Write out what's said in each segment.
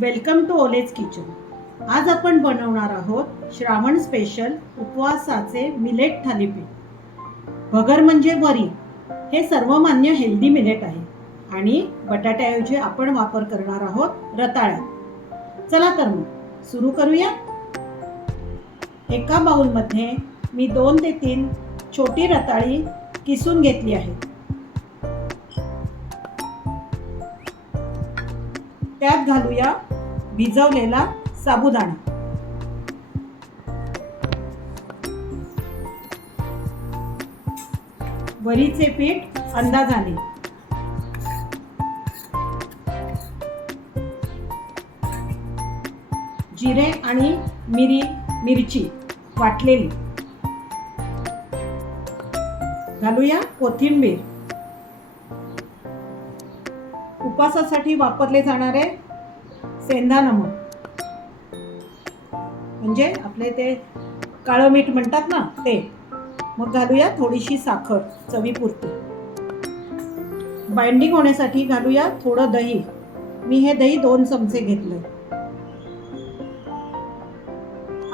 Welcome to old age kitchen. आज आपण बनवणार आहोत श्रावण स्पेशल उपवासाचे मिलेट थालीपीठ। भगर म्हणजे वरी हे सर्वमान्य हेल्दी मिलेट आहे आणि बटाट्याऐवजी आपण वापर करणार आहोत रताळ्या। चला तर मग सुरू करूया। एका बाउलमध्ये मी 2 ते 3 छोटी रताळी किसून घेतली आहे। त्यात घालूया भिजवलेला साबुदाणा, वरीचे पीठ अंदाजाने, जिरे आणि मिरची वाटलेली, घालूया कोथिंबीर, उपवासासाठी वापरले जाणारे सेंधा नमक म्हणजे आपले ते काळं मीठ म्हणतात ना ते, मग घालूया थोडीशी साखर चवीपुरती। बाइंडिंग होण्यासाठी घालूया थोडं दही, मी हे दही 2 चमचे घेतलंय।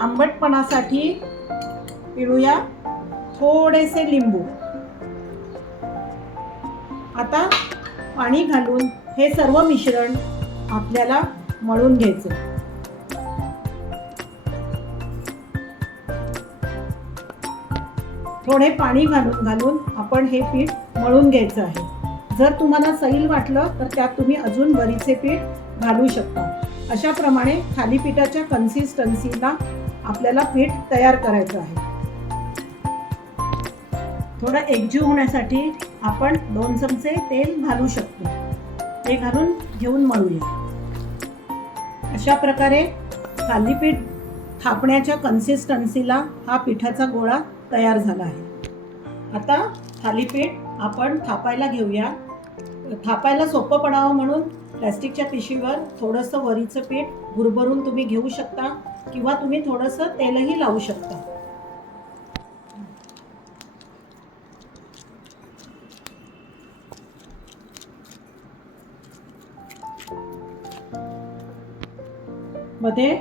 आंबटपणासाठी पिळूया थोडेसे लिंबू। आता पाणी घालून हे सर्व मिश्रण आपल्याला मळून घ्यायचं। थोडे पाणी घालून आपण हे पीठ मळून घ्यायचं आहे। जर तुम्हाला सैल वाटलं तर त्यात तुम्ही अजून वरीचे पीठ घालू शकता। अशा प्रमाणे थालीपीठाच्या कन्सिस्टन्सीला आपल्याला पीठ तयार करायचं आहे। थोडं एकजीव होण्यासाठी आपण 2 चमचे तेल घालू शकतो, ते घालून घेऊन मळूया। अशा प्रकारे थालीपीठ थापण्याच्या कन्सिस्टन्सीला हा पिठाचा गोळा तयार झाला आहे। आता थालीपीठ आपण थापायला घेऊया। थापायला सोपं पडावं म्हणून प्लॅस्टिकच्या पिशवीवर थोडंसं वरीचं पीठ भुरभरून तुम्ही घेऊ शकता किंवा तुम्ही थोडंसं तेलही लावू शकता। मध्ये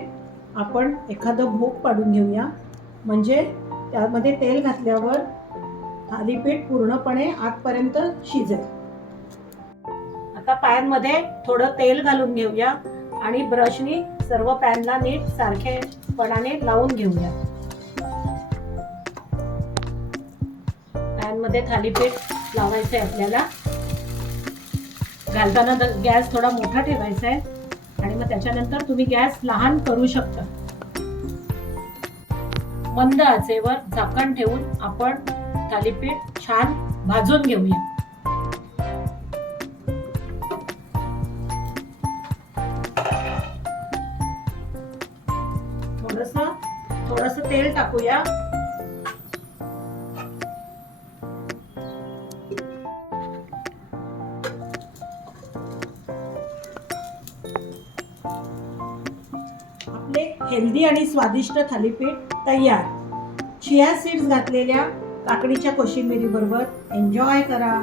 आपण एखादं भोग पाडून घेऊया, म्हणजे त्यामध्ये तेल घातल्यावर थालीपीठ पूर्णपणे आतपर्यंत शिजेल। आता पॅनमध्ये थोडं तेल घालून घेऊया आणि ब्रशनी सर्व पॅनला नीट सारखेपणाने लावून घेऊया। पॅनमध्ये थालीपीठ लावायचं आहे आपल्याला। घालताना गॅस थोडा मोठा ठेवायचा आहे आणि मग त्याच्यानंतर तुम्ही गॅस लहान करू शकता। मंद आचेवर झाकण ठेवून आपण थालीपीठ छान भाजून घेऊया। थोडंसं तेल टाकूया। आपले हेल्दी आणि स्वादिष्ट थालीपीठ तयार। चिया सीड्स घातलेल्या काकडीच्या कोशिंबिरी बरोबर एन्जॉय करा।